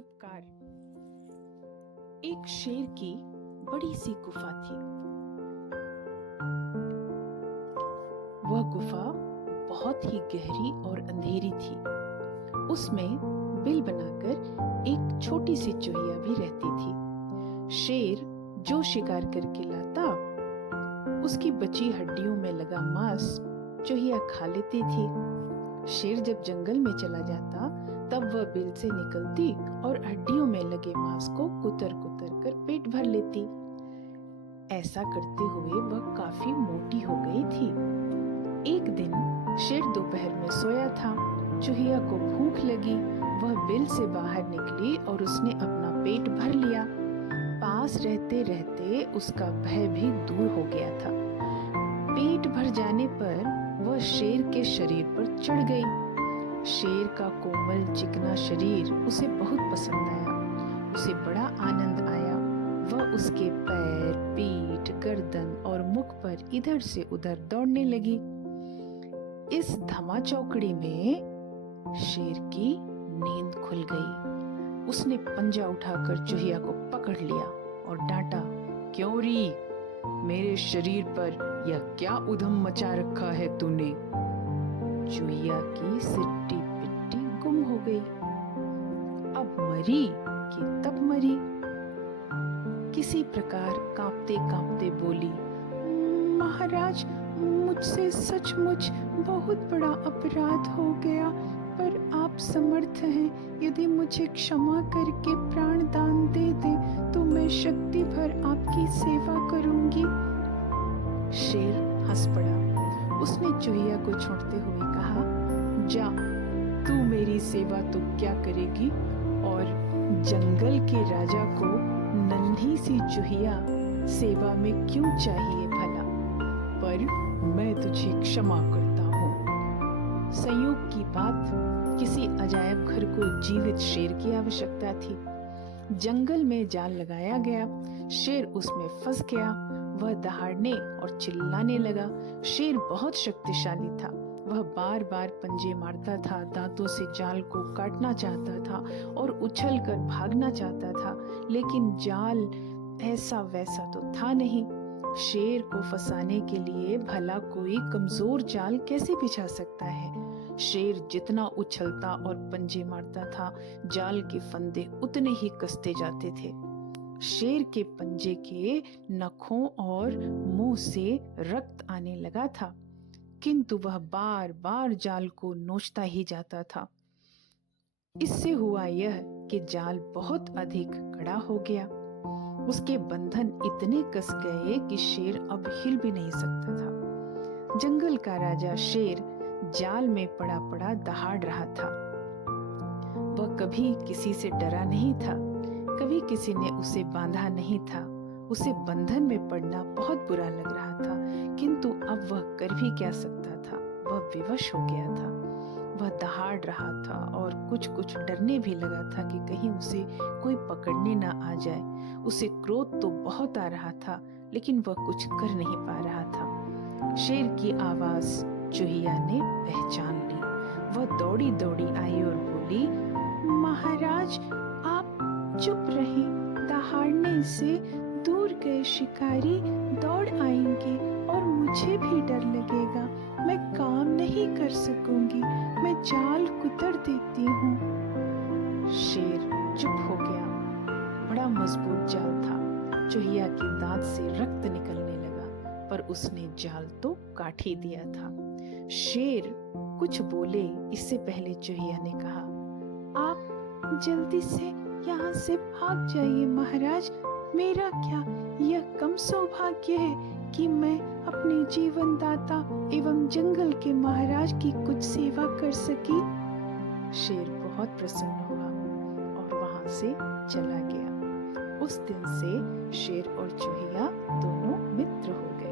उपकार। एक शेर की बड़ी सी गुफा थी। वह गुफा बहुत ही गहरी और अंधेरी थी। उसमें बिल बनाकर एक छोटी सी चूहिया भी रहती थी। शेर जो शिकार करके लाता, उसकी बची हड्डियों में लगा मांस चूहिया खा लेती थी। शेर जब जंगल में चला जाता, तब वह बिल से निकलती और हड्डियों में लगे मांस को कुतर कुतर कर पेट भर लेती। ऐसा करते हुए वह काफी मोटी हो गई थी। एक दिन शेर दोपहर में सोया था। चूहिया को भूख लगी। वह बिल से बाहर निकली और उसने अपना पेट भर लिया। पास रहते रहते उसका भय भी दूर हो गया था। पेट भर जाने पर वह शेर के शरीर पर चढ़ गई। शेर का कोमल चिकना शरीर उसे बहुत पसंद आया। उसे बड़ा आनंद आया। वह उसके पैर, पीठ, गर्दन और मुख पर इधर से उधर दौड़ने लगी। इस धमाचौकड़ी में शेर की नींद खुल गई। उसने पंजा उठाकर चूहिया को पकड़ लिया और डांटा, क्यों री, मेरे शरीर पर यह क्या उधम मचा रखा है तूने? चूहिया की सिट्टी पिट्टी गुम हो गई। अब मरी कि तब मरी। किसी प्रकार कांपते कांपते बोली, महाराज, मुझसे सचमुच बहुत बड़ा अपराध हो गया, पर आप समर्थ हैं। यदि मुझे क्षमा करके प्राण दान दे दे तो मैं शक्ति भर आपकी सेवा करूंगी। शेर हंस पड़ा। उसने चूहिया को छोड़ते हुए कहा, जा, तू मेरी सेवा तो क्या करेगी, और जंगल के राजा को नन्ही सी चूहिया सेवा में क्यों चाहिए भला? पर मैं तुझे क्षमा करता हूँ। संयोग की बात, किसी अजायब घर को जीवित शेर की आवश्यकता थी। जंगल में जाल लगाया गया। शेर उसमें फंस गया। वह दहाड़ने और चिल्लाने लगा। शेर बहुत शक्तिशाली था। वह बार बार पंजे मारता था, दांतों से जाल को काटना चाहता था और उछलकर भागना चाहता था, लेकिन जाल ऐसा वैसा तो था नहीं। शेर को फंसाने के लिए भला कोई कमजोर जाल कैसे बिछा सकता है? शेर जितना उछलता और पंजे मारता था, जाल के फंदे उतने ही कसते जाते थे। शेर के पंजे के नखों और मुंह से रक्त आने लगा था, किंतु वह बार बार जाल को नोचता ही जाता था। इससे हुआ यह कि जाल बहुत अधिक कड़ा हो गया। उसके बंधन इतने कस गए कि शेर अब हिल भी नहीं सकता था। जंगल का राजा शेर जाल में पड़ा पड़ा दहाड़ रहा था। वह कभी किसी से डरा नहीं था, कभी किसी ने उसे बांधा नहीं था। उसे बंधन में पड़ना बहुत बुरा लग रहा था, किंतु अब वह कर भी क्या सकता था? वह विवश हो गया था। वह दहाड़ रहा था और कुछ कुछ डरने भी लगा था कि कहीं उसे कोई पकड़ने ना आ जाए। उसे क्रोध तो बहुत आ रहा था, लेकिन वह कुछ कर नहीं पा रहा था। शेर की आवाज चूहिया ने पहचान ली। वह दौड़ी दौड़ी आई और बोली, महाराज, आप चुप रहे। दहाड़ने से दूर गए शिकारी दौड़ आएंगे और मुझे भी डर लगेगा। मैं काम नहीं कर सकूंगी। मैं जाल कुतर देती हूँ। शेर चुप हो गया। बड़ा मजबूत जाल था। चूहिया के दांत से रक्त निकलने लगा, पर उसने जाल तो काट ही दिया था। शेर कुछ बोले इससे पहले चूहिया ने कहा, आप जल्दी से यहाँ से भाग जाइए महाराज। मेरा क्या यह कम सौभाग्य है कि मैं अपने जीवन दाता एवं जंगल के महाराज की कुछ सेवा कर सकी? शेर बहुत प्रसन्न हुआ और वहां से चला गया। उस दिन से शेर और चूहिया दोनों मित्र हो गए।